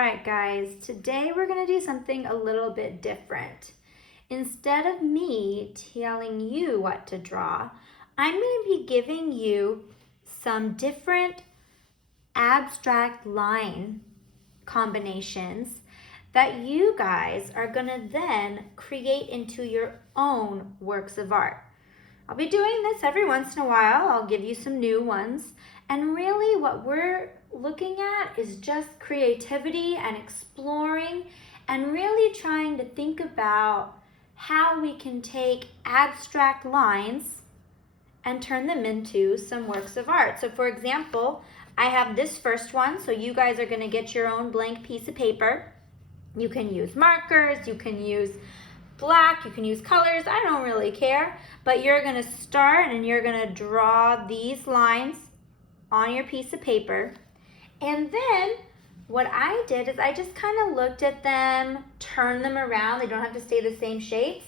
right, guys, today we're going to do something a little bit different. Instead of me telling you what to draw, I'm going to be giving you some different abstract line combinations that you guys are going to then create into your own works of art. I'll be doing this every once in a while. I'll give you some new ones. And really what we're looking at is just creativity and exploring and really trying to think about how we can take abstract lines and turn them into some works of art. So for example, I have this first one, so you guys are going to get your own blank piece of paper. You can use markers, you can use black, you can use colors, I don't really care. But you're going to start and you're going to draw these lines on your piece of paper. And then what I did is I just kind of looked at them, turned them around. They don't have to stay the same shapes.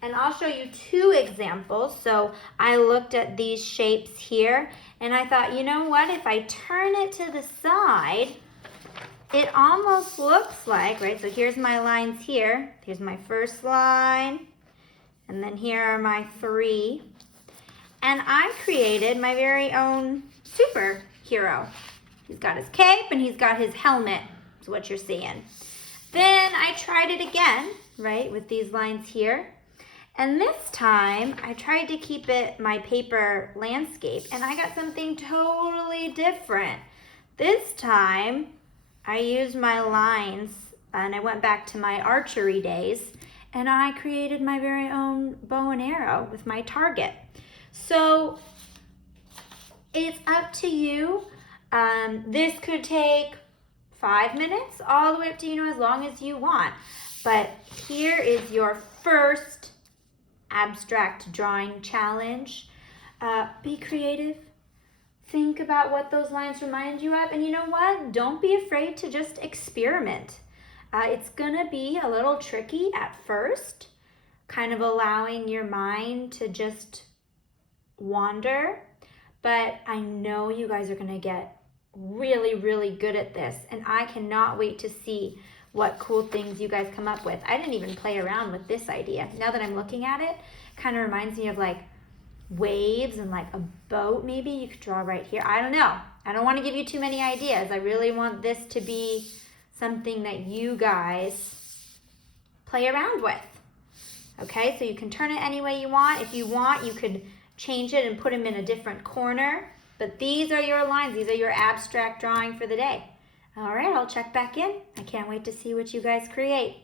And I'll show you two examples. So I looked at these shapes here and I thought, you know what, if I turn it to the side, it almost looks like, right, so here's my lines here. Here's my first line, and then here are my three. And I created my very own superhero. He's got his cape and he's got his helmet, is what you're seeing. Then I tried it again, right, with these lines here. And this time, I tried to keep it my paper landscape, and I got something totally different. This time, I used my lines, and I went back to my archery days, and I created my very own bow and arrow with my target. So, it's up to you. This could take 5 minutes, all the way up to, as long as you want. But here is your first abstract drawing challenge. Be creative. Think about what those lines remind you of. And you know what? Don't be afraid to just experiment. It's gonna be a little tricky at first, kind of allowing your mind to just wander. But I know you guys are gonna get really, really good at this. And I cannot wait to see what cool things you guys come up with. I didn't even play around with this idea. Now that I'm looking at it, kind of reminds me of like waves and like a boat maybe you could draw right here. I don't know. I don't want to give you too many ideas. I really want this to be something that you guys play around with. Okay, so you can turn it any way you want. If you want, you could change it and put them in a different corner. But these are your lines. These are your abstract drawing for the day. All right, I'll check back in. I can't wait to see what you guys create.